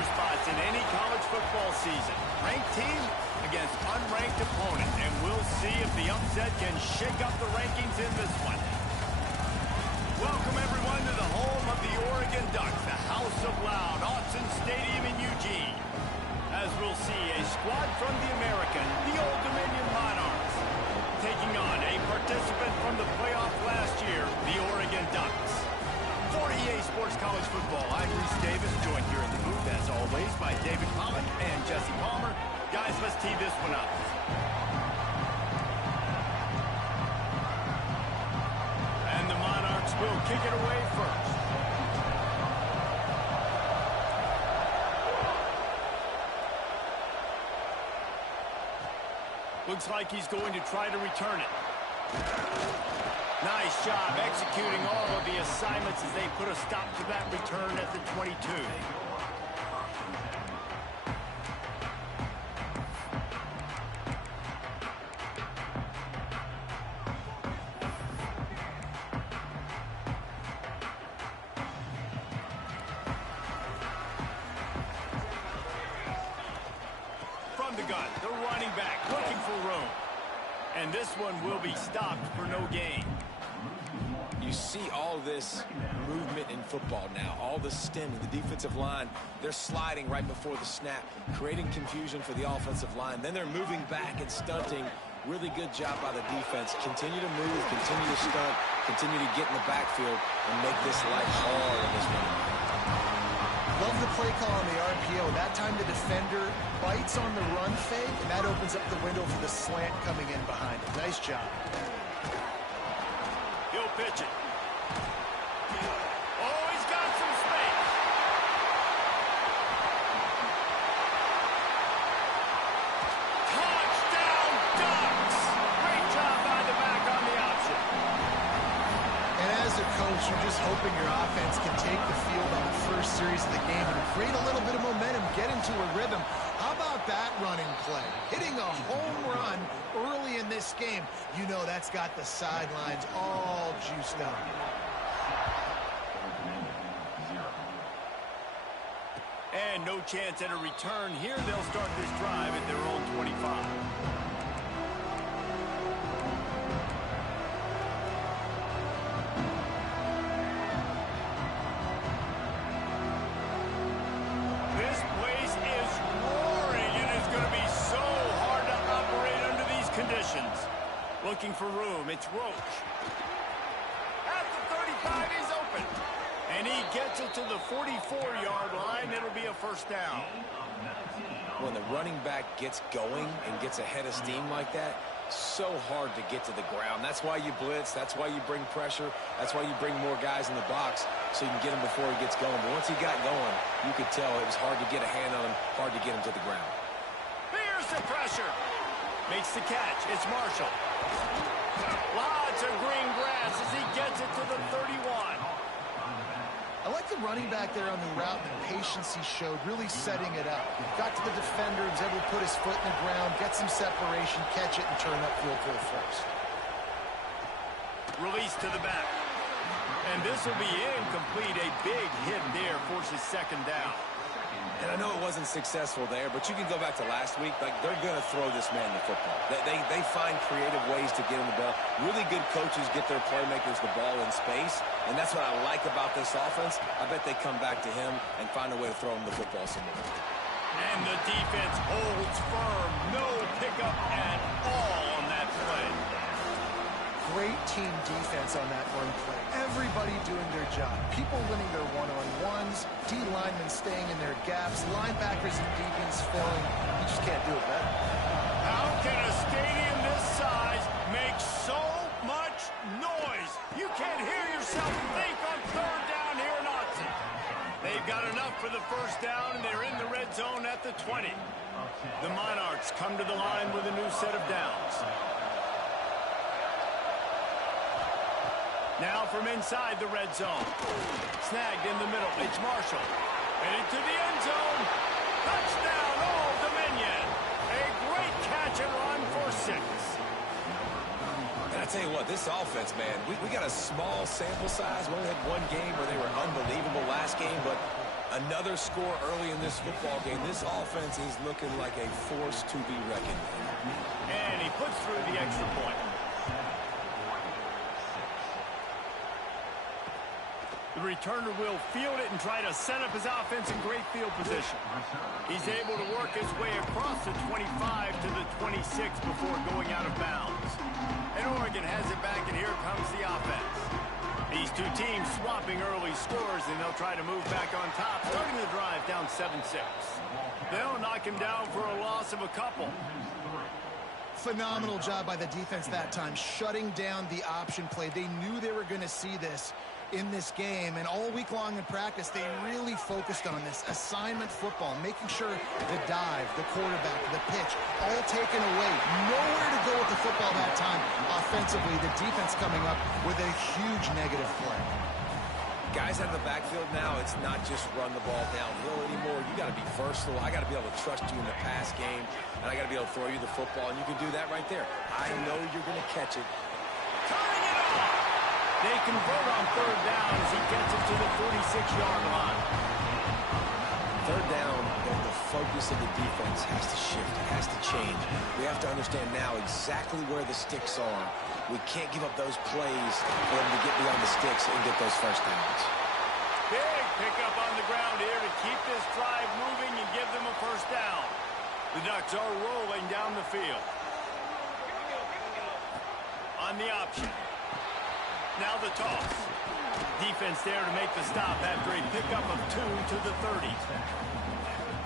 roster spots in any college football season. Ranked team against unranked opponent, and we'll see if the upset can shake up the rankings in this one. Welcome, everyone, to the home of the Oregon Ducks, the House of Loud, Autzen Stadium in Eugene. As we'll see, a squad from the American, the Old Dominion Monarchs, taking on a participant from the playoff last year, the Oregon Ducks. For EA Sports College Football, I'm Reese Davis, joined here in the booth, as always, by David Pollock and Jesse Palmer. Guys, let's tee this one up. And the Monarchs will kick it away first. Looks like he's going to try to return it. Nice job executing all of the assignments as they put a stop to that return at the 22. From the gun, the running back looking for room. And this one will be stopped for no gain. You see all this movement in football now. All the stems, the defensive line, they're sliding right before the snap, creating confusion for the offensive line. Then they're moving back and stunting. Really good job by the defense. Continue to move, continue to stunt, continue to get in the backfield and make this life hard on this one. Love the play call on the RPO. That time the defender bites on the run fake, and that opens up the window for the slant coming in behind him. Nice job. He'll pitch it. Oh, he's got some space. Touchdown, Ducks! Great job by the back on the option. And as a coach, you're just hoping your offense can take the field on the first series of the game and create a little bit of momentum, get into a rhythm. How about that running play? Hitting a home run early in this game. You know that's got the sidelines all juiced up. And no chance at a return here. They'll start this drive at their own 25. This place is roaring. It is going to be so hard to operate under these conditions. Looking for room. It's Roach. At the 35, he's open. And he gets it to the 44-yard line. It'll be a first down. When the running back gets going and gets ahead of steam like that, so hard to get to the ground. That's why you blitz. That's why you bring pressure. That's why you bring more guys in the box so you can get him before he gets going. But once he got going, you could tell it was hard to get a hand on him, hard to get him to the ground. Here's the pressure. Makes the catch. It's Marshall. Lots of green grass as he gets it to the 31. I like the running back there on the route and the patience he showed, really setting it up. Got to the defender, was able to put his foot in the ground, get some separation, catch it, and turn upfield for the first. Release to the back. And this will be incomplete. A big hit there forces second down. And I know it wasn't successful there, but you can go back to last week. Like, they're going to throw this man the football. They find creative ways to get him the ball. Really good coaches get their playmakers the ball in space, and that's what I like about this offense. I bet they come back to him and find a way to throw him the football somewhere. And the defense holds firm. No pickup at all on that play. Great team defense on that run play. Everybody doing their job. People winning their one-on-ones, D-linemen staying in their gaps, linebackers and DBs filling. You just can't do it better. How can a stadium this size make so much noise? You can't hear yourself think on third down here in Autzen. They've got enough for the first down, and they're in the red zone at the 20. The Monarchs come to the line with a new set of downs. Now from inside the red zone. Snagged in the middle. It's Marshall. Headed to the end zone. Touchdown, Old Dominion. A great catch and run for 6. And I tell you what, this offense, man, we got a small sample size. We only had one game where they were unbelievable last game, but Another score early in this football game. This offense is looking like a force to be reckoned with. And he puts through the extra point. The returner will field it and try to set up his offense in great field position. He's able to work his way across the 25 to the 26 before going out of bounds. And Oregon has it back, and here comes the offense. These two teams swapping early scores, and they'll try to move back on top, starting the drive down 7-6. They'll knock him down for a loss of a couple. Phenomenal job by the defense that time, shutting down the option play. They knew they were going to see this in this game, and all week long in practice, they really focused on this assignment football, making sure the dive, the quarterback, the pitch, all taken away. Nowhere to go with the football that time. Offensively, the defense coming up with a huge negative play. Guys out of the backfield now, it's not just run the ball downhill anymore. You got to be versatile. I got to be able to trust you in the pass game, and I got to be able to throw you the football, and you can do that right there. I know you're going to catch it. Turning it off! They convert on third down as he gets it to the 46-yard line. Third down, the focus of the defense has to shift. It has to change. We have to understand now exactly where the sticks are. We can't give up those plays for them to get beyond the sticks and get those first downs. Big pickup on the ground here to keep this drive moving and give them a first down. The Ducks are rolling down the field. On the option. Now the toss. Defense there to make the stop after a pickup of 2 to the 30.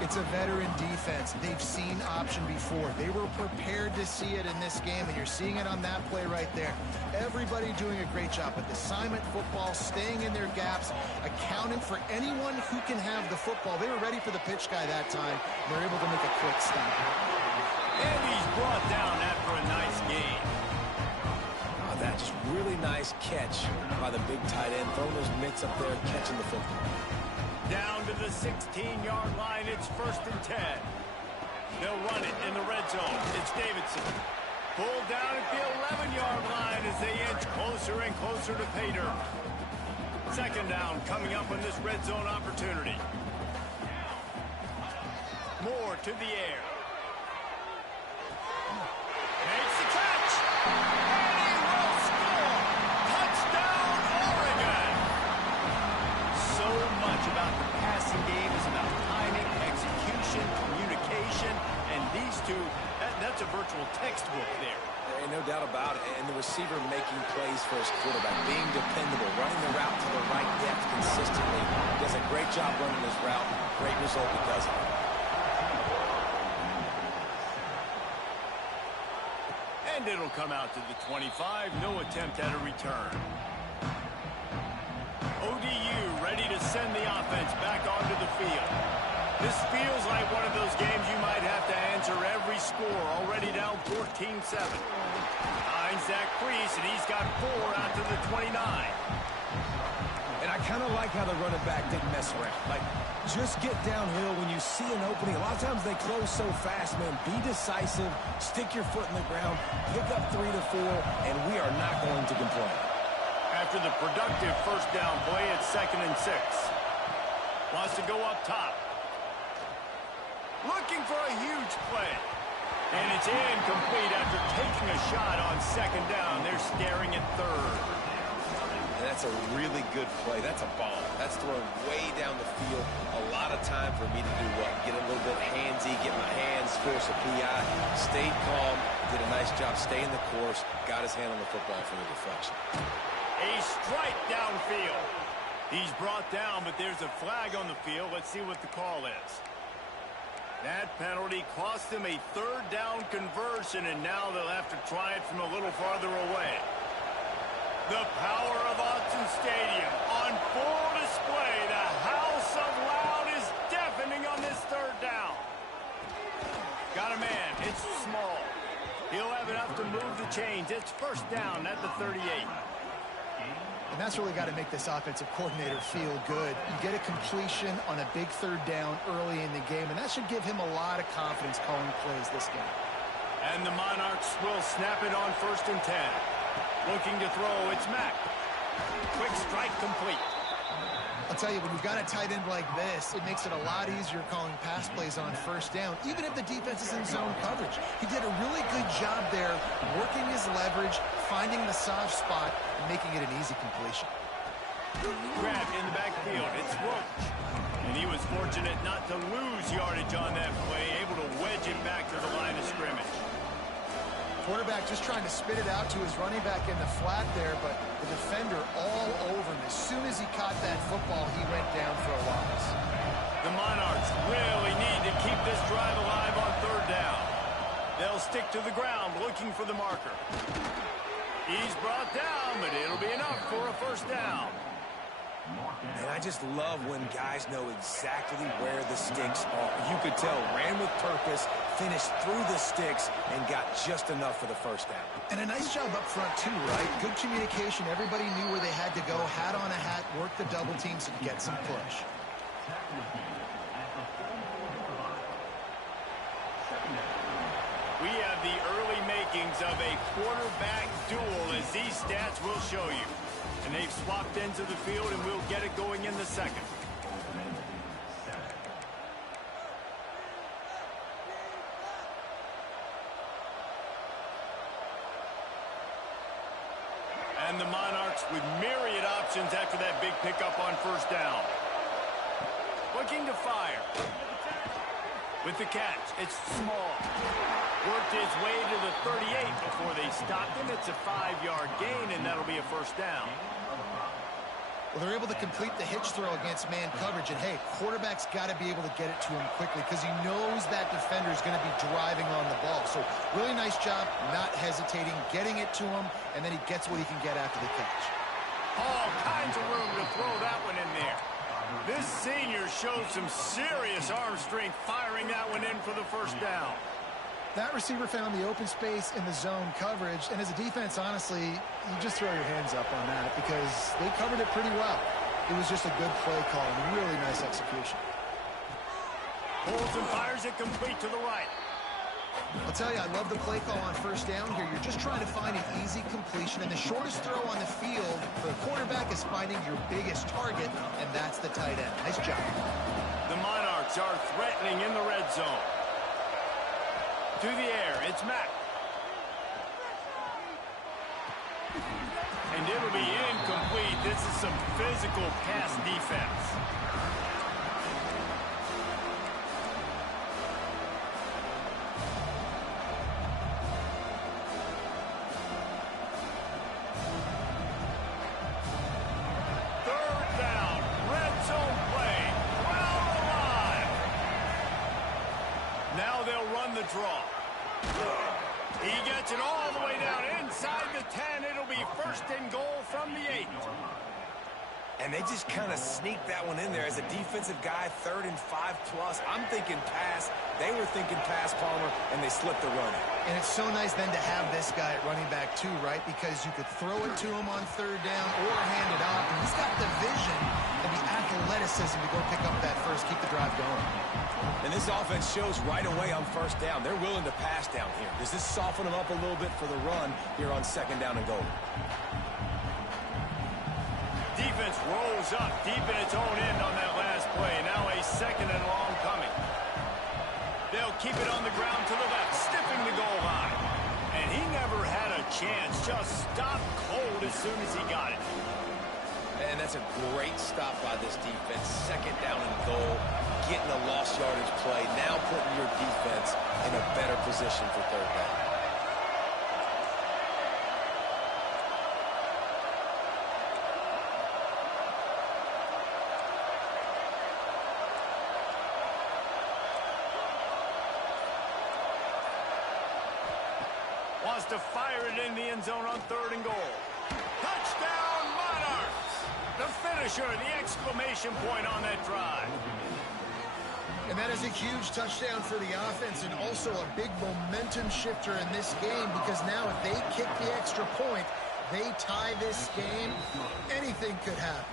It's a veteran defense. They've seen option before. They were prepared to see it in this game, and you're seeing it on that play right there. Everybody doing a great job with assignment football, staying in their gaps, accounting for anyone who can have the football. They were ready for the pitch guy that time. They're able to make a quick stop. And he's brought down after a nice gain. That just really nice catch by the big tight end, throwing those mitts up there, catching the football. Down to the 16-yard line, it's 1st and 10. They'll run it in the red zone. It's Davidson. Pulled down at the 11-yard line as they inch closer and closer to pay dirt. 2nd down coming up on this red zone opportunity. Moore to the air. Makes the catch. And he will score. Touchdown, Oregon. So much about the passing game is about timing, execution, communication, and these two, that's a virtual textbook there. And no doubt about it. And the receiver making plays for his quarterback, being dependable, running the route to the right depth consistently. Does a great job running this route. Great result because of it. And it'll come out to the 25. No attempt at a return. ODU ready to send the offense back onto the field. This feels like one of those games you might have to answer every score. Already down 14-7. Behind Zach Priest, and he's got 4 out to the 29. And I kind of like how the running back didn't mess around. Like, just get downhill when you see an opening. A lot of times they close so fast, man. Be decisive, stick your foot in the ground, pick up 3 to 4, and we are not going to complain. After the productive first down play, it's 2nd and 6. Wants to go up top. Looking for a huge play. And it's incomplete after taking a shot on 2nd down. They're staring at 3rd. And that's a really good play. That's a bomb. That's thrown way down the field. A lot of time for me to do what? Get a little bit handsy, get my hands, force a PI. Stayed calm, did a nice job staying the course, got his hand on the football for the deflection. A strike downfield. He's brought down, but there's a flag on the field. Let's see what the call is. That penalty cost them a 3rd down conversion, and now they'll have to try it from a little farther away. The power of Autzen Stadium on full display. The house of loud is deafening on this 3rd down. Got a man. It's small. He'll have enough to move the chains. It's 1st down at the 38. And that's really got to make this offensive coordinator feel good. You get a completion on a big 3rd down early in the game, and that should give him a lot of confidence calling plays this game. And the Monarchs will snap it on 1st and 10. Looking to throw, it's Mack. Quick strike complete. I'll tell you, when you've got a tight end like this, it makes it a lot easier calling pass plays on first down, even if the defense is in zone coverage. He did a really good job there, working his leverage, finding the soft spot, and making it an easy completion. Grab in the backfield. It's Roach. And he was fortunate not to lose yardage on that play, able to wedge it back to the line of scrimmage. Quarterback just trying to spit it out to his running back in the flat there, but the defender all over him. As soon as he caught that football, he went down for a loss. The Monarchs really need to keep this drive alive on third down. They'll stick to the ground looking for the marker. He's brought down, but it'll be enough for a first down. And I just love when guys know exactly where the sticks are. You could tell, ran with purpose, finished through the sticks, and got just enough for the first down. And a nice job up front, too, right? Good communication. Everybody knew where they had to go. Hat on a hat, work the double teams, and get some push. We have the early makings of a quarterback duel, as these stats will show you. And they've swapped ends of the field, and we'll get it going in the second. And the Monarchs with myriad options after that big pickup on first down. Looking to fire. With the catch, it's small. Worked his way to the 38 before they stopped him. It's a 5-yard gain, and that'll be a first down. Well, they're able to complete the hitch throw against man coverage, and hey, quarterback's got to be able to get it to him quickly because he knows that defender is going to be driving on the ball. So really nice job, not hesitating, getting it to him, and then he gets what he can get after the catch. All kinds of room to throw that one in there. This senior showed some serious arm strength firing that one in for the first down. That receiver found the open space in the zone coverage, and as a defense, honestly, you just throw your hands up on that because they covered it pretty well. It was just a good play call and really nice execution. Pulls and fires it complete to the right. I'll tell you, I love the play call on first down here. You're just trying to find an easy completion, and the shortest throw on the field for the quarterback is finding your biggest target, and that's the tight end. Nice job. The Monarchs are threatening in the red zone. To the air, it's Mack. And it'll be incomplete. This is some physical pass defense. Third down, red zone play. Crowd alive. Now they'll run the draw. He gets it all the way down inside the 10. It'll be first and goal from the 8. And they just kind of sneaked that one in there as a defensive guy, 3rd and 5+. I'm thinking pass. They were thinking pass, Palmer, and they slipped the run. And it's so nice then to have this guy at running back too, right? Because you could throw it to him on third down or hand it off. And he's got the vision and the athleticism to go pick up that first, keep the drive going. And this offense shows right away on first down. They're willing to pass down here. Does this soften them up a little bit for the run here on 2nd down and goal? Defense rolls up deep in its own end on that last play. Now a 2nd and long coming. They'll keep it on the ground to the left, stiffing the goal line. And he never had a chance. Just stopped cold as soon as he got it. And that's a great stop by this defense. 2nd down and goal, getting a lost yardage play. Now putting your defense in a better position for third down. Wants to fire it in the end zone on 3rd and goal. Touchdown, Monarchs! The finisher, the exclamation point on that drive. And that is a huge touchdown for the offense and also a big momentum shifter in this game because now if they kick the extra point, they tie this game, anything could happen.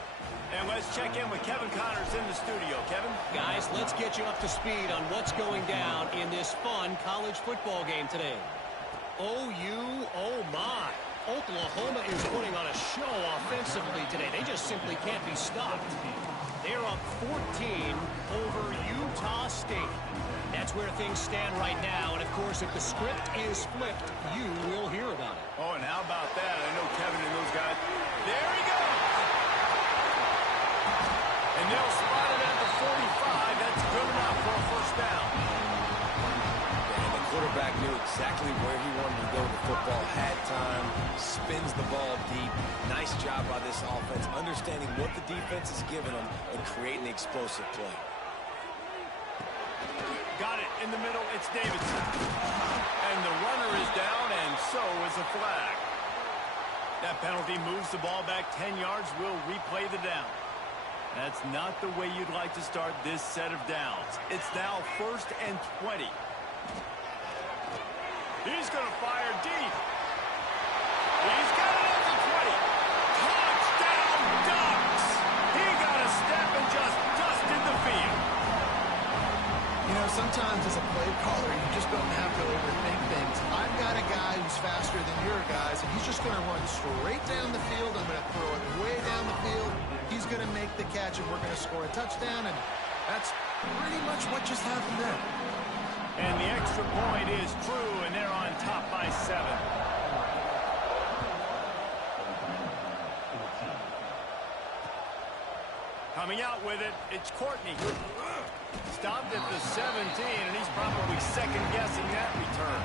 And let's check in with Kevin Connors in the studio. Kevin? Guys, let's get you up to speed on what's going down in this fun college football game today. Oh my. Oklahoma is putting on a show offensively today. They just simply can't be stopped. They're up 14 over Utah State. That's where things stand right now. And, of course, if the script is flipped, you will hear about it. Oh, and how about that? I know Kevin and those guys. There he goes. And they'll spot it at the 45. That's good enough for a first down. And the quarterback knew exactly where he wanted to go with the football. Had time, spins the ball deep. Nice job by this offense, understanding what the defense is giving them and creating the explosive play. Got it in the middle. It's Davidson. And the runner is down, and so is a flag. That penalty moves the ball back 10 yards. We'll replay the down. That's not the way you'd like to start this set of downs. It's now 1st and 20. He's going to fire deep. He's got it at the 20. Touchdown, Ducks! He got a step and just dusted the field. You know, sometimes as a play caller, you just don't have to overthink things. I've got a guy who's faster than your guys, and he's just going to run straight down the field. I'm going to throw it way down the field. He's going to make the catch, and we're going to score a touchdown, and that's pretty much what just happened there. And the extra point is true, and they're on top by 7. Coming out with it, it's Courtney. Stopped at the 17, and he's probably second-guessing that return.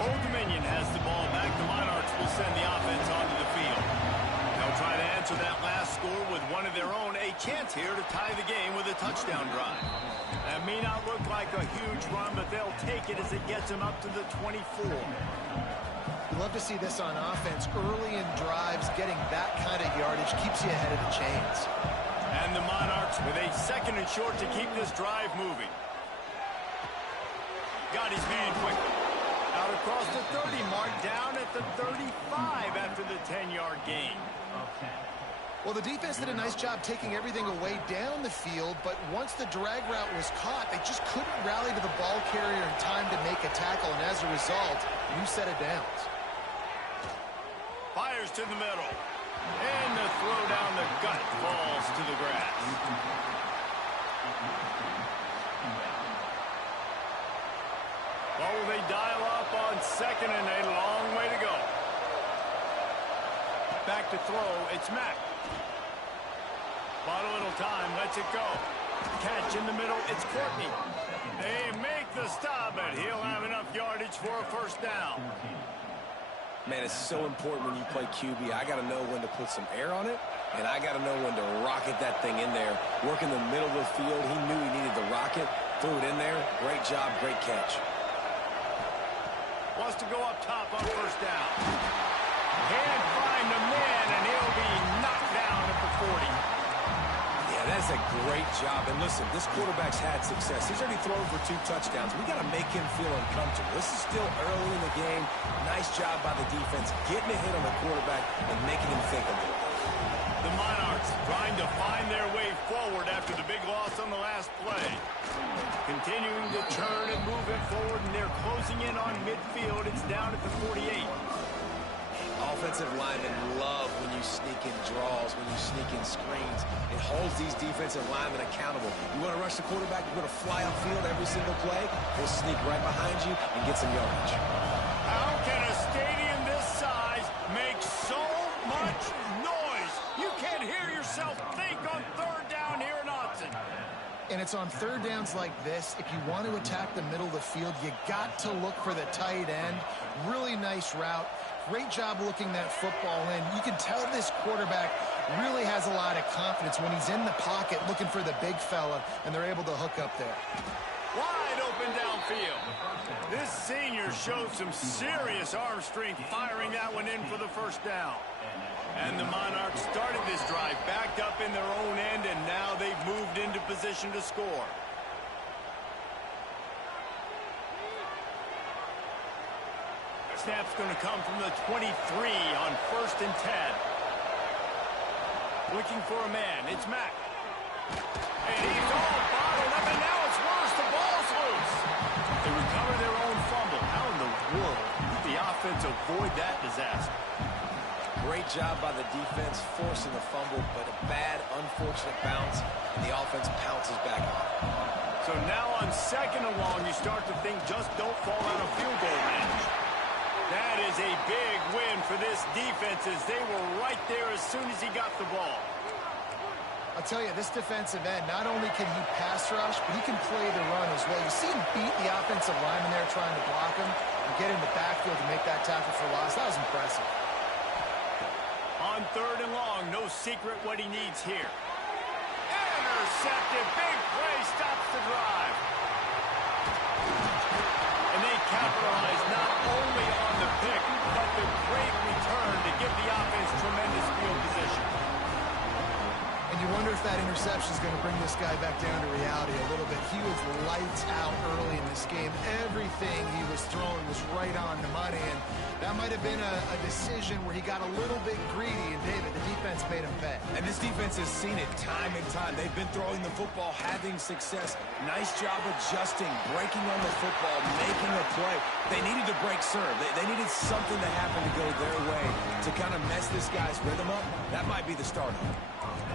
Old Dominion has the ball back. The Monarchs will send the offense onto the field. They'll try to answer that last score with one of their own. A chance here to tie the game with a touchdown drive. That may not look like a huge run, but they'll take it as it gets them up to the 24. You love to see this on offense. Early in drives, getting that kind of yardage keeps you ahead of the chains. And the Monarchs with a 2nd and short to keep this drive moving. Got his man quickly. Out across the 30 mark, down at the 35 after the 10-yard gain. Well, the defense did a nice job taking everything away down the field, but once the drag route was caught, they just couldn't rally to the ball carrier in time to make a tackle, and as a result, new set of downs. Fires to the middle. And the throw down the gut falls to the grass. Well, will they dial up on 2nd and a long way to go? Back to throw, it's Mack. Bought a little time, lets it go. Catch in the middle, it's Courtney. They make the stop, but he'll have enough yardage for a first down. Man, it's so important when you play QB. I got to know when to put some air on it, and I got to know when to rocket that thing in there. Work in the middle of the field. He knew he needed the rocket. Threw it in there. Great job, great catch. Wants to go up top on first down. Can't find a man, and he'll be knocked down at the 40. Yeah, that's a great job. And listen, this quarterback's had success. He's already thrown for 2 touchdowns. We got to make him feel uncomfortable. This is still early in the game. Nice job by the defense, getting a hit on the quarterback and making him think a little. The Monarchs trying to find their way forward after the big loss on the last play. Continuing to turn and move it forward, and they're closing in on midfield. It's down at the 48. Offensive linemen love when you sneak in draws, when you sneak in screens. It holds these defensive linemen accountable. You want to rush the quarterback, you want to fly upfield every single play, we'll sneak right behind you and get some yardage. How can a stadium this size make so much noise? You can't hear yourself think on 3rd down here in Austin. And it's on 3rd downs like this. If you want to attack the middle of the field, you got to look for the tight end. Really nice route. Great job looking that football in. You can tell this quarterback really has a lot of confidence when he's in the pocket looking for the big fella, and they're able to hook up there. Wide open downfield. This senior showed some serious arm strength firing that one in for the first down. And the Monarchs started this drive backed up in their own end, and now they've moved into position to score. Snap's going to come from the 23 on 1st and 10. Looking for a man. It's Mack. And he's all bottled up, and now it's worse. The ball's loose. They recover their own fumble. How in the world did the offense avoid that disaster? Great job by the defense forcing the fumble, but a bad, unfortunate bounce, and the offense pounces back on it. So now on 2nd and long, you start to think just don't fall out of field goal range. That is a big win for this defense as they were right there as soon as he got the ball. I'll tell you, this defensive end, not only can he pass rush, but he can play the run as well. You see him beat the offensive lineman there trying to block him and get in the backfield to make that tackle for loss. That was impressive. On 3rd and long, no secret what he needs here. Intercepted, big play, stops the drive. And they capitalize not only on the pick, but the great return to give the offense tremendous field position. And you wonder if that interception is going to bring this guy back down to reality a little bit. He was lights out early in this game. Everything he was throwing was right on the money, and that might have been a decision where he got a little bit greedy, and David, the defense made him pay. And this defense has seen it time and time. They've been throwing the football, having success. Nice job adjusting, breaking on the football, making a play. They needed to break serve. They needed something to happen to go their way to kind of mess this guy's rhythm up. That might be the start of it.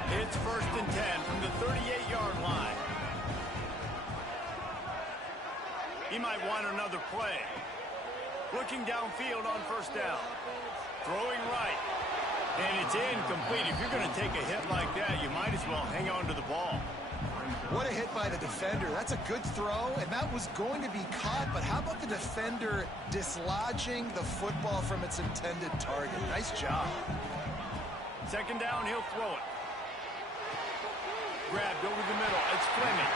It's 1st and 10 from the 38-yard line. He might want another play. Looking downfield on 1st down. Throwing right. And it's incomplete. If you're going to take a hit like that, you might as well hang on to the ball. What a hit by the defender. That's a good throw, and that was going to be caught, but how about the defender dislodging the football from its intended target? Nice job. 2nd down, he'll throw it. Grabbed over the middle. It's Fleming.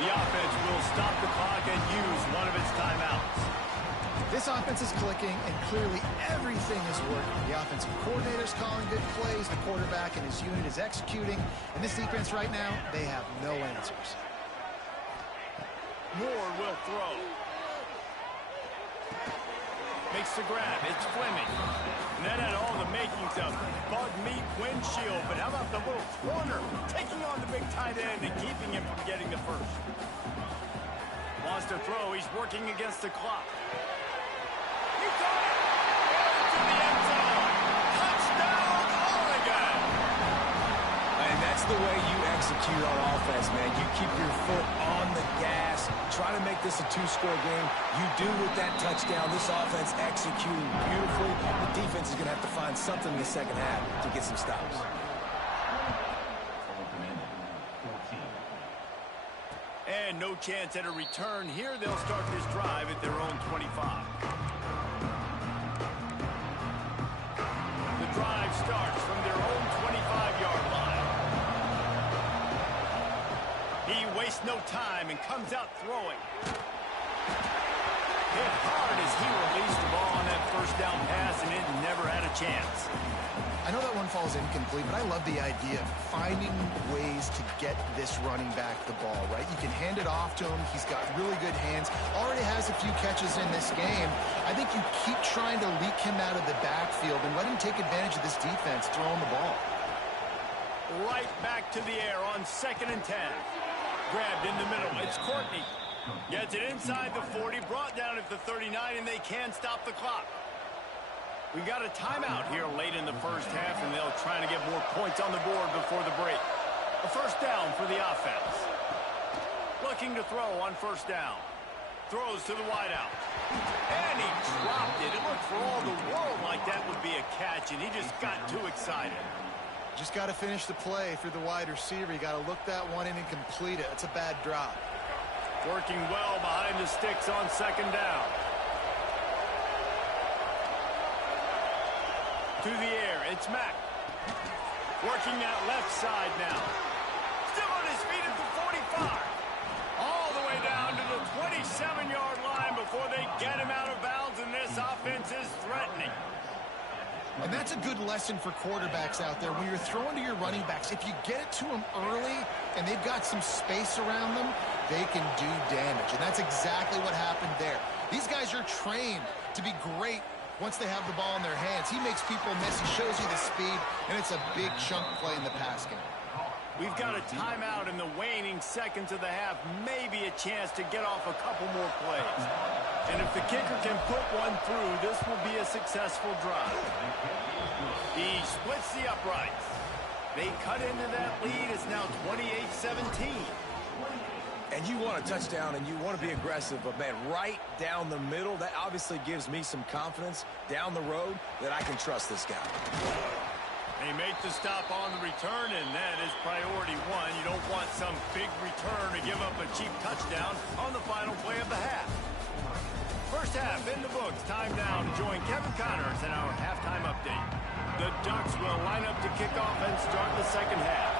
The offense will stop the clock and use one of its timeouts. This offense is clicking, and clearly everything is working. The offensive coordinator's calling good plays. The quarterback and his unit is executing. And this defense right now, they have no answers. Moore will throw. Makes the grab. It's Fleming. And that had all the makings of bug meat windshield. But how about the little corner taking on the big tight end and keeping him from getting the first? Wants to throw. He's working against the clock. He got it. To the end zone. Touchdown, Oregon. And that's the way you execute on offense, man. You keep your foot on the gas. Try to make this a 2-score game. You do with that touchdown. This offense executing beautifully. The defense is going to have to find something in the 2nd half to get some stops. And no chance at a return here. They'll start this drive at their own 25. The drive starts from their own 25-yard line. He wastes no time and comes out throwing. Hit hard as he released the ball on that 1st down pass, and it never had a chance. I know that one falls incomplete, but I love the idea of finding ways to get this running back the ball, right? You can hand it off to him. He's got really good hands. Already has a few catches in this game. I think you keep trying to leak him out of the backfield and let him take advantage of this defense throwing the ball. Right back to the air on 2nd and 10. Grabbed in the middle. It's Courtney. Gets it inside the 40, brought down at the 39, and they can stop the clock. We got a timeout here late in the 1st half, and they'll try to get more points on the board before the break. A 1st down for the offense. Looking to throw on 1st down. Throws to the wideout. And he dropped it. It looked for all the world like that would be a catch, and he just got too excited. Just got to finish the play for the wide receiver. You got to look that one in and complete it. It's a bad drop. Working well behind the sticks on 2nd down. To the air, it's Mack. Working that left side now. Still on his feet at the 45. All the way down to the 27-yard line before they get him out of bounds, and this offense is threatening. And that's a good lesson for quarterbacks out there. When you're throwing to your running backs, if you get it to them early and they've got some space around them, they can do damage. And that's exactly what happened there. These guys are trained to be great once they have the ball in their hands. He makes people miss. He shows you the speed, and it's a big chunk play in the pass game. We've got a timeout in the waning seconds of the half. Maybe a chance to get off a couple more plays. And if the kicker can put one through, this will be a successful drive. He splits the uprights. They cut into that lead. It's now 28-17. And you want a touchdown and you want to be aggressive, but, man, right down the middle, that obviously gives me some confidence down the road that I can trust this guy. They make the stop on the return, and that is priority one. You don't want some big return to give up a cheap touchdown on the final play of the half. First half in the books. Time now to join Kevin Connors in our halftime update. The Ducks will line up to kick off and start the second half.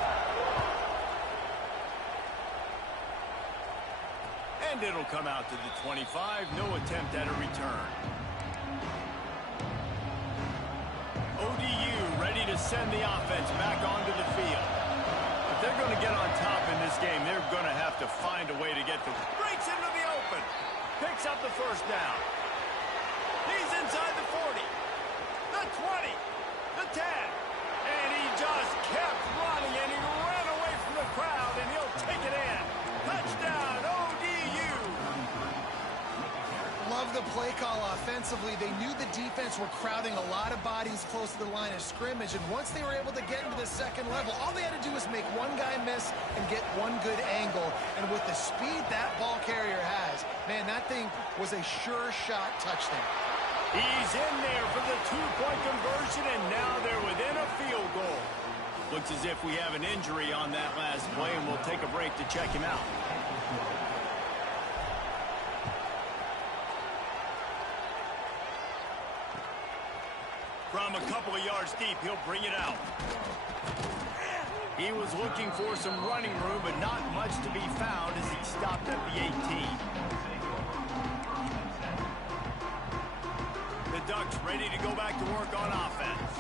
And it'll come out to the 25. No attempt at a return. ODU ready to send the offense back onto the field. If they're going to get on top in this game, they're going to have to find a way to get the breaks into the open. Picks up the first down. He's inside the 40, the 20, the 10. And he just kept running, and he ran away from the crowd, and he'll take it in. Touchdown, ODU. Love the play call offensively. They knew the defense were crowding a lot of bodies close to the line of scrimmage, and once they were able to get into the second level, all they had to do was make one guy miss and get one good angle. And with the speed that ball carrier has, man, that thing was a sure shot touchdown. He's in there for the two-point conversion, and now they're within a field goal. Looks as if we have an injury on that last play, and we'll take a break to check him out. From a couple of yards deep, he'll bring it out. He was looking for some running room, but not much to be found as he stopped at the 18. The Ducks ready to go back to work on offense.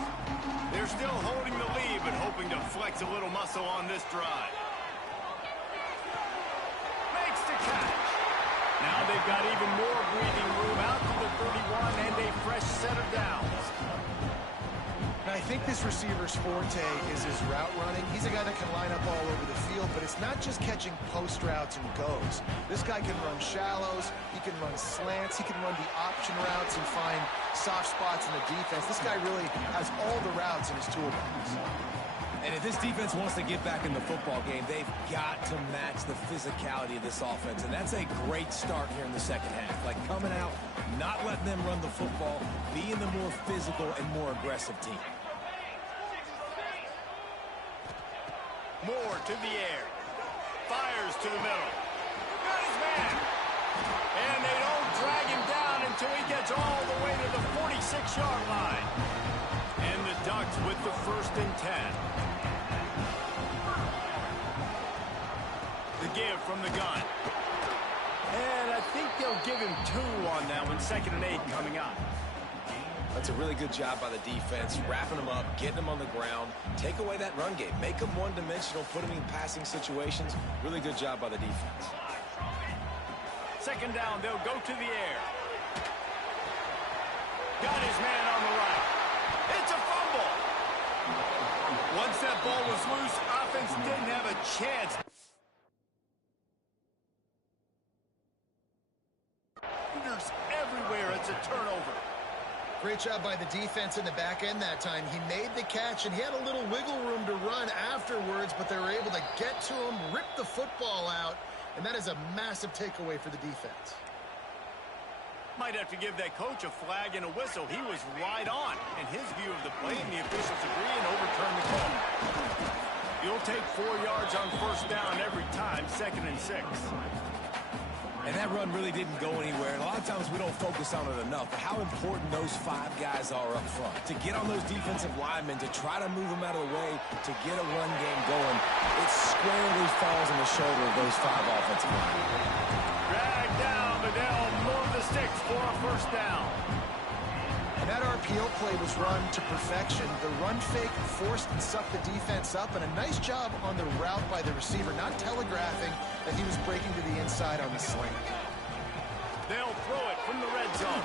They're still holding the lead, but hoping to flex a little muscle on this drive. Makes the catch. Now they've got even more breathing room out to the 31 and a fresh set of downs. I think this receiver's forte is his route running. He's a guy that can line up all over the field, but it's not just catching post routes and goes. This guy can run shallows, he can run slants, he can run the option routes and find soft spots in the defense. This guy really has all the routes in his toolbox. And if this defense wants to get back in the football game, they've got to match the physicality of this offense. And that's a great start here in the second half. Like coming out, not letting them run the football, being the more physical and more aggressive team. Moore to the air. Fires to the middle. Got his man. And they don't drag him down until he gets all the way to the 46-yard line. And the Ducks with the 1st and 10. The give from the gun. And I think they'll give him 2 on that one. 2nd and 8 coming up. That's a really good job by the defense, wrapping them up, getting them on the ground, take away that run game, make them one-dimensional, put them in passing situations. Really good job by the defense. 2nd down, they'll go to the air. Got his man on the right. It's a fumble. Once that ball was loose, offense didn't have a chance. Everywhere, it's a turnover. Great job by the defense in the back end that time. He made the catch, and he had a little wiggle room to run afterwards, but they were able to get to him, rip the football out, and that is a massive takeaway for the defense. Might have to give that coach a flag and a whistle. He was right on in his view of the play, and the officials agree and overturn the call. You'll take 4 yards on 1st down every time, 2nd and 6. And that run really didn't go anywhere. And a lot of times we don't focus on it enough. But how important those 5 guys are up front. To get on those defensive linemen, to try to move them out of the way, to get a run game going, it squarely falls on the shoulder of those 5 offensive linemen. Drag down, but they'll move the sticks for a 1st down. And that RPO play was run to perfection. The run fake forced and sucked the defense up, and a nice job on the route by the receiver, not telegraphing that he was breaking to the inside on the slant. They'll throw it from the red zone.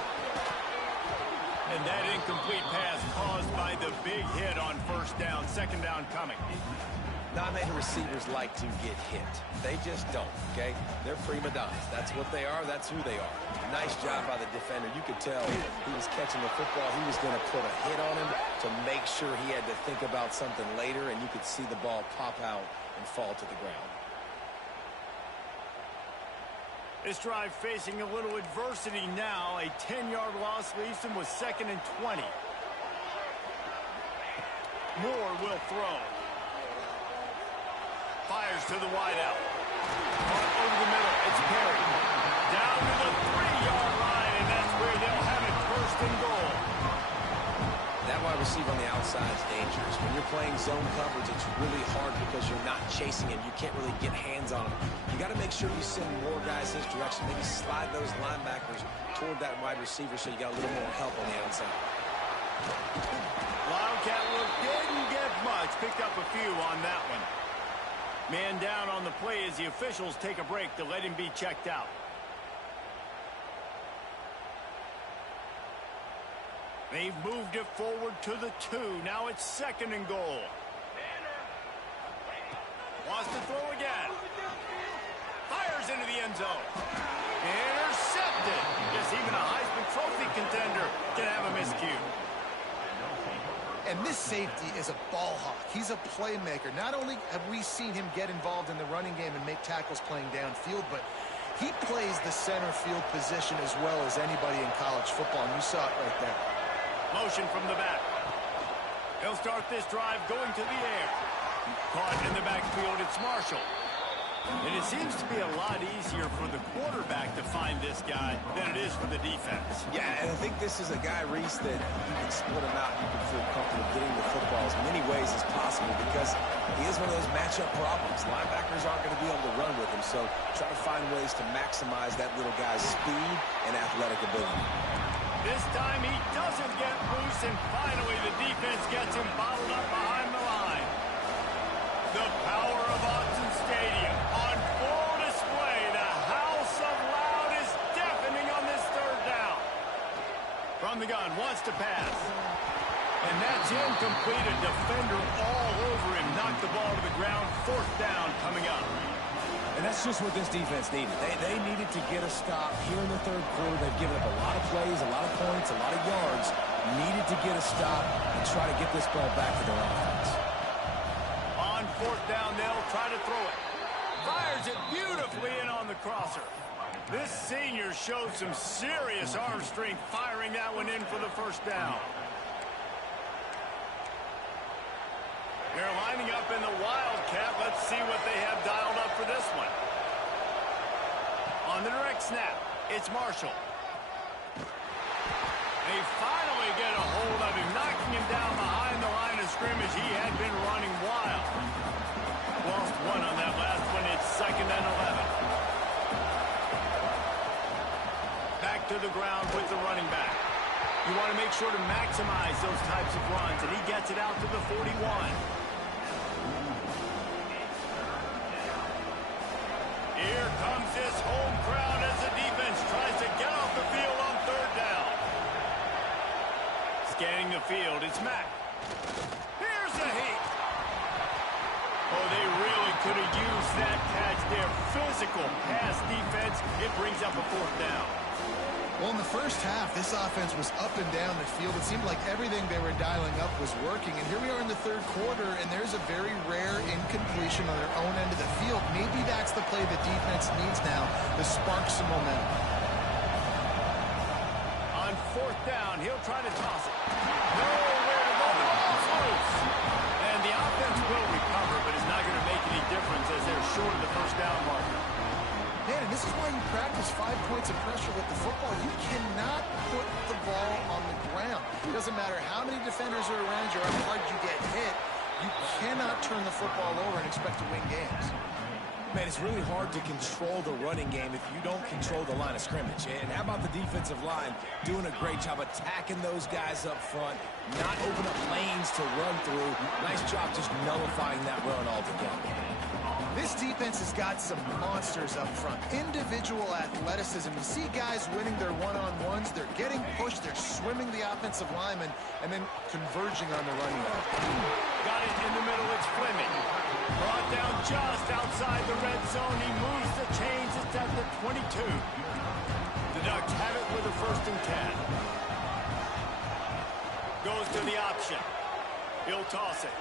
And that incomplete pass caused by the big hit on 1st down. 2nd down coming. Non-native receivers like to get hit. They just don't, okay? They're prima donnas. That's what they are. That's who they are. Nice job by the defender. You could tell he was catching the football. He was going to put a hit on him to make sure he had to think about something later, and you could see the ball pop out and fall to the ground. This drive facing a little adversity now. A 10-yard loss leaves him with 2nd and 20. Moore will throw. Fires to the wideout. Over the middle. It's Perry. Down to the 3-yard line, and that's where they'll have it 1st and goal. That wide receiver on the outside is dangerous. When you're playing zone coverage, it's really hard because you're not chasing him. You can't really get hands on him. You got to make sure you send more guys his direction. Maybe slide those linebackers toward that wide receiver so you got a little more help on the outside. Wildcat look didn't get much. Picked up a few on that one. Man down on the play as the officials take a break to let him be checked out. They've moved it forward to the 2. Now it's 2nd and goal. Wants to throw again. Fires into the end zone. Intercepted. Guess even a Heisman Trophy contender can have a miscue. And this safety is a ball hawk. He's a playmaker. Not only have we seen him get involved in the running game and make tackles playing downfield, but he plays the center field position as well as anybody in college football, and you saw it right there. Motion from the back. He'll start this drive going to the air. Caught in the backfield, it's Marshall. And it seems to be a lot easier for the quarterback to find this guy than it is for the defense. Yeah, and I think this is a guy, Reese, that you can split him out. You can feel comfortable getting the football as many ways as possible because he is one of those matchup problems. Linebackers aren't going to be able to run with him, so try to find ways to maximize that little guy's speed and athletic ability. This time he doesn't get loose, and finally the defense gets him bottled up behind the line. The power of Autzen Stadium on full display. The house of loud is deafening on this 3rd down. From the gun, wants to pass. And that's incomplete. A defender all over him. Knocked the ball to the ground. 4th down coming up. And that's just what this defense needed. They needed to get a stop here in the 3rd quarter. They've given up a lot of plays, a lot of points, a lot of yards. Needed to get a stop and try to get this ball back to their offense. On 4th down, they'll try to throw it. Fires it beautifully in on the crosser. This senior showed some serious arm strength firing that one in for the 1st down. They're lining up in the Wildcat. Let's see what they have dialed up for this one. On the direct snap, it's Marshall. They finally get a hold of him, knocking him down behind the line of scrimmage. He had been running wild. Lost one on that last one. It's 2nd and 11. Back to the ground with the running back. You want to make sure to maximize those types of runs, and he gets it out to the 41. Here comes this home crowd as the defense tries to get off the field on 3rd down. Scanning the field, it's Mack. Here's the heat. Oh, they really could have used that catch there. Physical pass defense. It brings up a 4th down. Well, in the first half, this offense was up and down the field. It seemed like everything they were dialing up was working. And here we are in the 3rd quarter, and there's a very rare incompletion on their own end of the field. Maybe that's the play the defense needs now to spark some momentum. On 4th down, he'll try to toss it. Nowhere to go. The ball's loose. And the offense will recover, but it's not going to make any difference as they're short of the 1st down marker. Man, and this is why you practice 5 points of pressure with the football. You cannot put the ball on the ground. It doesn't matter how many defenders are around you or how hard you get hit. You cannot turn the football over and expect to win games. Man, it's really hard to control the running game if you don't control the line of scrimmage. And how about the defensive line doing a great job attacking those guys up front, not open up lanes to run through. Nice job just nullifying that run altogether. This defense has got some monsters up front. Individual athleticism. You see guys winning their one-on-ones. They're getting pushed. They're swimming the offensive lineman and then converging on the running back. Got it in the middle. It's Fleming. Brought down just outside the red zone. He moves the chains. It's at the 22. The Ducks have it with a 1st and 10. Goes to the option. He'll toss it.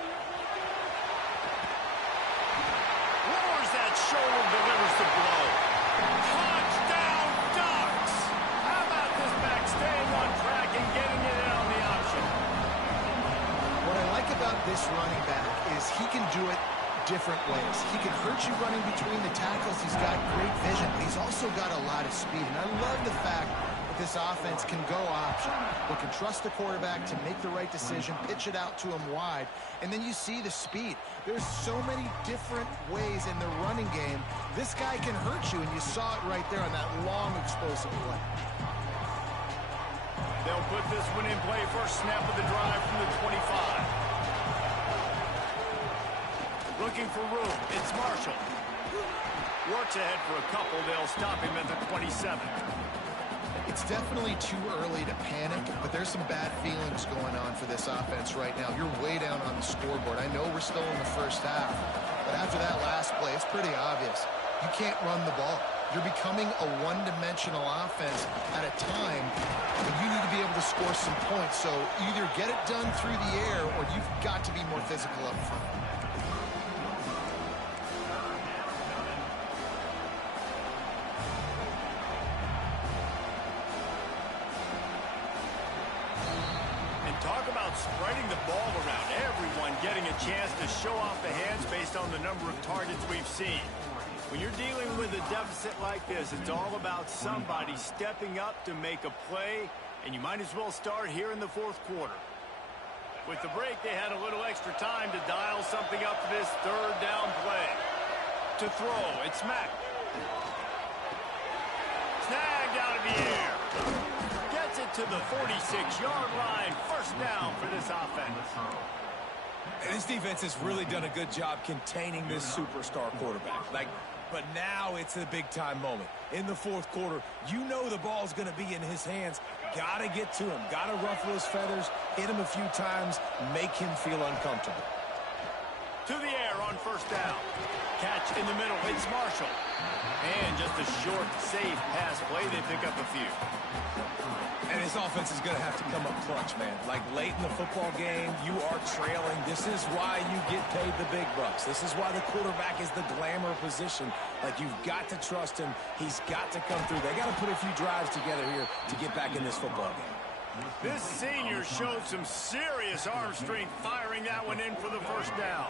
Lowers that shoulder, delivers the blow. Touchdown, Ducks! How about this back staying on track and getting it in on the option? What I like about this running back is he can do it different ways. He can hurt you running between the tackles. He's got great vision, but he's also got a lot of speed. And I love the fact that this offense can go option. They can trust the quarterback to make the right decision, pitch it out to him wide, and then you see the speed. There's so many different ways in the running game. This guy can hurt you, and you saw it right there on that long, explosive play. They'll put this one in play. First snap of the drive from the 25. Looking for room. It's Marshall. Works ahead for a couple. They'll stop him at the 27. It's definitely too early to panic, but there's some bad feelings going on for this offense right now. You're way down on the scoreboard. I know we're still in the first half, but after that last play, it's pretty obvious. You can't run the ball. You're becoming a one-dimensional offense at a time when you need to be able to score some points. So either get it done through the air or you've got to be more physical up front. Talk about spreading the ball around. Everyone getting a chance to show off the hands based on the number of targets we've seen. When you're dealing with a deficit like this, it's all about somebody stepping up to make a play, and you might as well start here in the 4th quarter. With the break, they had a little extra time to dial something up for this 3rd down play. To throw, it's Mack. Snagged out of the air. Gets it to the 46-yard line. First down for this offense. And this defense has really done a good job containing this superstar quarterback. But now it's a big-time moment. In the 4th quarter, you know the ball's going to be in his hands. Got to get to him. Got to ruffle his feathers, hit him a few times, make him feel uncomfortable. To the air on first down. Catch in the middle. It's Marshall. And just a short, safe pass play. They pick up a few. And his offense is going to have to come up clutch, man. Like late in the football game, you are trailing. This is why you get paid the big bucks. This is why the quarterback is the glamour position. Like, you've got to trust him. He's got to come through. They got to put a few drives together here to get back in this football game. This senior showed some serious arm strength firing that one in for the first down.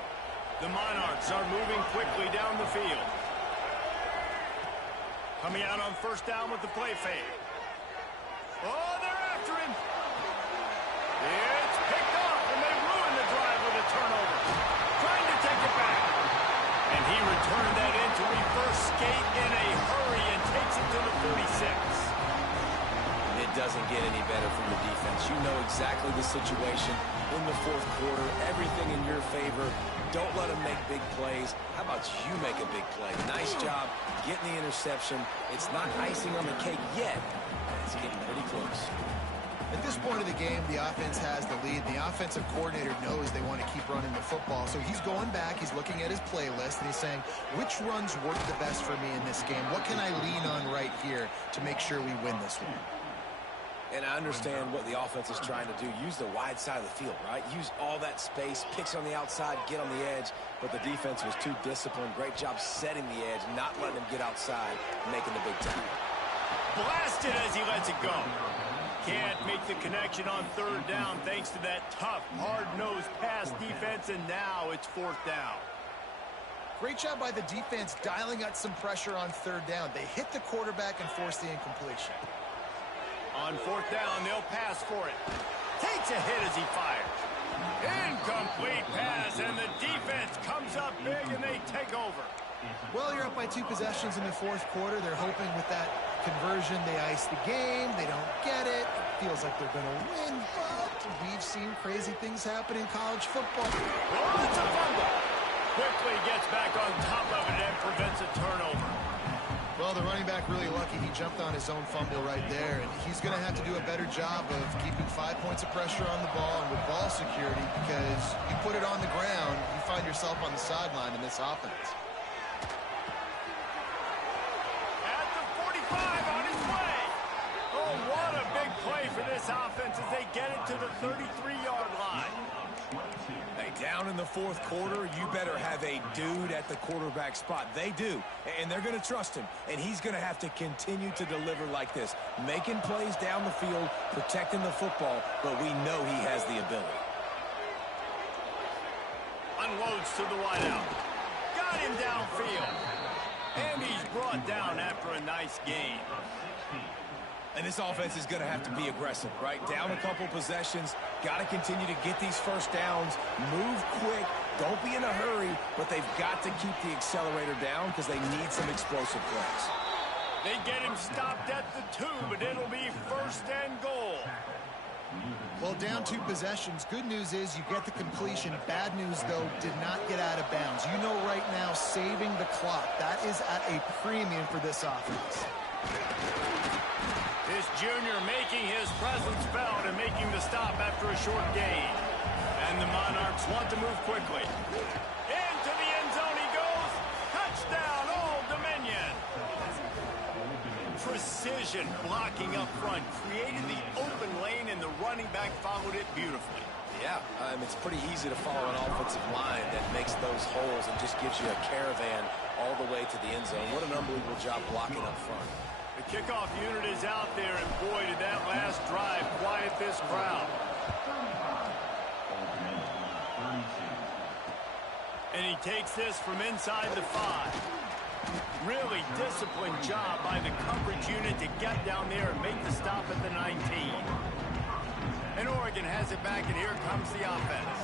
The Monarchs are moving quickly down the field. Coming out on first down with the play fake. Oh, they're after him. It's picked off, and they ruin the drive with a turnover. Trying to take it back. And he returned that into reverse skate in a hurry and takes it to the 46. It doesn't get any better from the defense. You know exactly the situation in the 4th quarter. Everything in your favor. Don't let them make big plays. How about you make a big play? Nice job getting the interception. It's not icing on the cake yet. It's getting pretty close. At this point of the game, the offense has the lead. The offensive coordinator knows they want to keep running the football. So he's going back, he's looking at his playlist, and he's saying, which runs work the best for me in this game? What can I lean on right here to make sure we win this one? And I understand what the offense is trying to do. Use the wide side of the field, right? Use all that space, picks on the outside, get on the edge. But the defense was too disciplined. Great job setting the edge, not letting them get outside, making the big tackle. Blasted as he lets it go. Can't make the connection on 3rd down thanks to that tough, hard-nosed pass defense, and now it's 4th down. Great job by the defense dialing out some pressure on 3rd down. They hit the quarterback and forced the incompletion. On 4th down, they'll pass for it. Takes a hit as he fires. Incomplete pass, and the defense comes up big, and they take over. Well, you're up by 2 possessions in the 4th quarter. They're hoping with that conversion they ice the game. They don't get it. It feels like they're going to win, but we've seen crazy things happen in college football. Oh, it's a fumble. Quickly gets back on top of it and prevents a turnover. Well, the running back really lucky he jumped on his own fumble right there, and he's going to have to do a better job of keeping 5 points of pressure on the ball and with ball security, because you put it on the ground, you find yourself on the sideline in this offense. At the 45 on his way. Oh, what a big play for this offense as they get it to the 33-yard line. Hey, down in the fourth quarter, you better have a dude at the quarterback spot. They do, and they're going to trust him, and he's going to have to continue to deliver like this, making plays down the field, protecting the football, but we know he has the ability. Unloads to the wideout. Got him downfield. And he's brought down after a nice gain. And this offense is going to have to be aggressive, right? Down a couple possessions, got to continue to get these first downs, move quick, don't be in a hurry, but they've got to keep the accelerator down because they need some explosive plays. They get him stopped at the 2, but it'll be first and goal. Well, down 2 possessions. Good news is you get the completion. Bad news, though, did not get out of bounds. You know right now, saving the clock, that is at a premium for this offense. This junior making his presence felt and making the stop after a short gain. And the Monarchs want to move quickly. Into the end zone he goes. Touchdown, Old Dominion. Precision blocking up front, created the open lane, and the running back followed it beautifully. Yeah, it's pretty easy to follow an offensive line that makes those holes and just gives you a caravan all the way to the end zone. What an unbelievable job blocking up front. The kickoff unit is out there, and boy, did that last drive quiet this crowd. And he takes this from inside the 5. Really disciplined job by the coverage unit to get down there and make the stop at the 19. And Oregon has it back, and here comes the offense.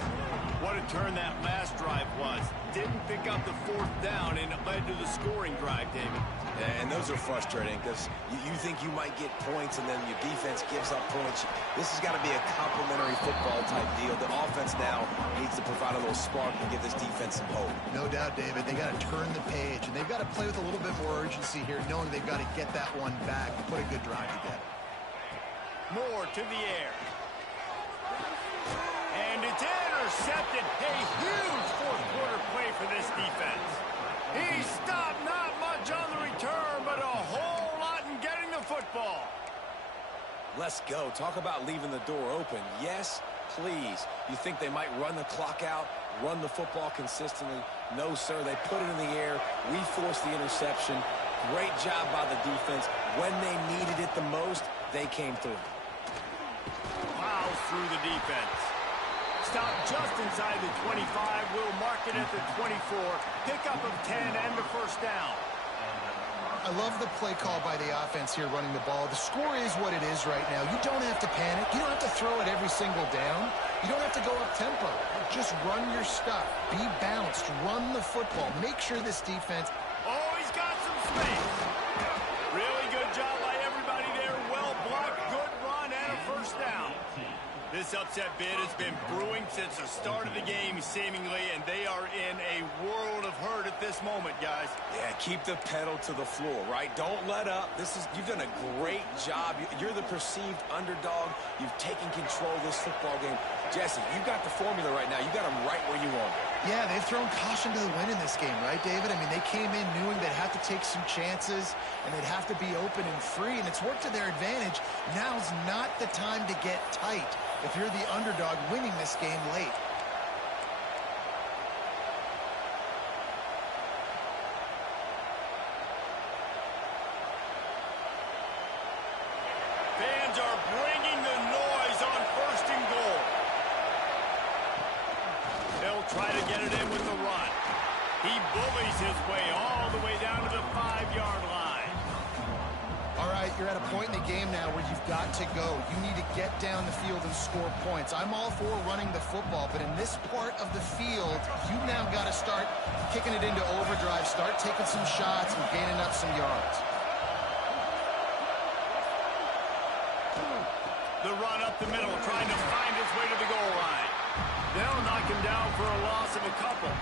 What a turn that last drive was. Didn't pick up the 4th down, and it led to the scoring drive, David. Yeah, and those are frustrating because you think you might get points and then your defense gives up points. This has got to be a complementary football type deal. The offense now needs to provide a little spark and give this defense some hope. No doubt, David. They got to turn the page, and they've got to play with a little bit more urgency here, knowing they've got to get that one back and put a good drive together. More to the air. And it's intercepted. A huge fourth quarter play for this defense. He stopped, not much on the return, but a whole lot in getting the football. Let's go. Talk about leaving the door open. Yes, please. You think they might run the clock out, run the football consistently? No, sir. They put it in the air. We forced the interception. Great job by the defense. When they needed it the most, they came through. Plows through the defense. Stop just inside the 25. We'll mark it at the 24. Pickup of 10 and the first down. I love the play call by the offense here running the ball. The score is what it is right now. You don't have to panic. You don't have to throw it every single down. You don't have to go up tempo. Just run your stuff. Be balanced. Run the football. Make sure this defense... Oh, he's got some space. Really good job by everybody there. Well blocked. Good run and a first down. This upset bid has been brewing since the start of the game, seemingly, and they are in a world of hurt at this moment, guys. Yeah, keep the pedal to the floor, right? Don't let up. You've done a great job. You're the perceived underdog. You've taken control of this football game. Jesse, you got the formula right now. You got them right where you want them. Yeah, they've thrown caution to the wind in this game, right, David? I mean, they came in knowing they'd have to take some chances, and they'd have to be open and free, and it's worked to their advantage. Now's not the time to get tight if you're the underdog winning this game late. Fans are bringing the noise on first and goal. They'll try to get it in with the run. He bullies his way all the way down to the 5-yard line. All right, you're at a point in the game now where you've got to go. You need to get down the field and score points. I'm all for running the football, but in this part of the field, you now got to start kicking it into overdrive, start taking some shots and gaining up some yards. The run up the middle, trying to find his way to the goal line. They'll knock him down for a loss of a couple.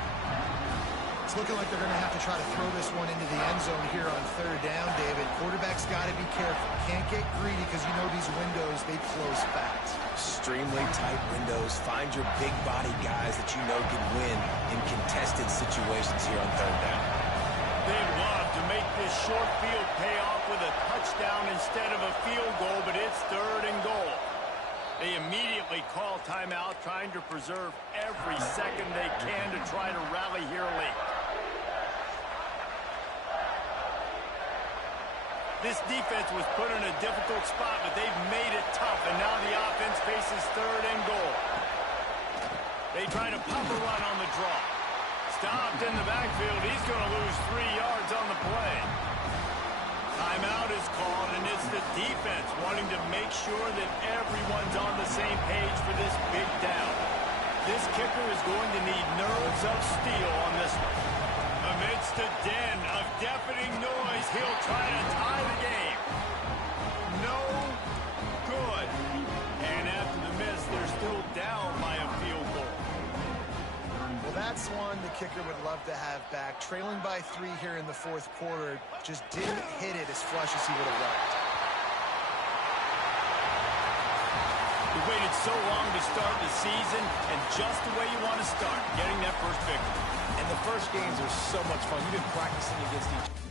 It's looking like they're going to have to try to throw this one into the end zone here on third down, David. Quarterback's got to be careful. Can't get greedy because you know these windows, they close fast. Extremely tight windows. Find your big body guys that you know can win in contested situations here on third down. They'd love to make this short field pay off with a touchdown instead of a field goal, but it's third and goal. They immediately call timeout, trying to preserve every second they can to try to rally here late. This defense was put in a difficult spot, but they've made it tough, and now the offense faces third and goal. They try to pop a run on the draw. Stopped in the backfield. He's going to lose 3 yards on the play. Timeout is called, and it's the defense wanting to make sure that everyone's on the same page for this big down. This kicker is going to need nerves of steel on this one. Amidst a den of deafening noise, he'll try to tie the game. No good. And after the miss, they're still down by a field goal. Well, that's one the kicker would love to have back. Trailing by 3 here in the fourth quarter, just didn't hit it as flush as he would have liked. You waited so long to start the season, and just the way you want to start, getting that first victory. And the first games are so much fun. You've been practicing against each other.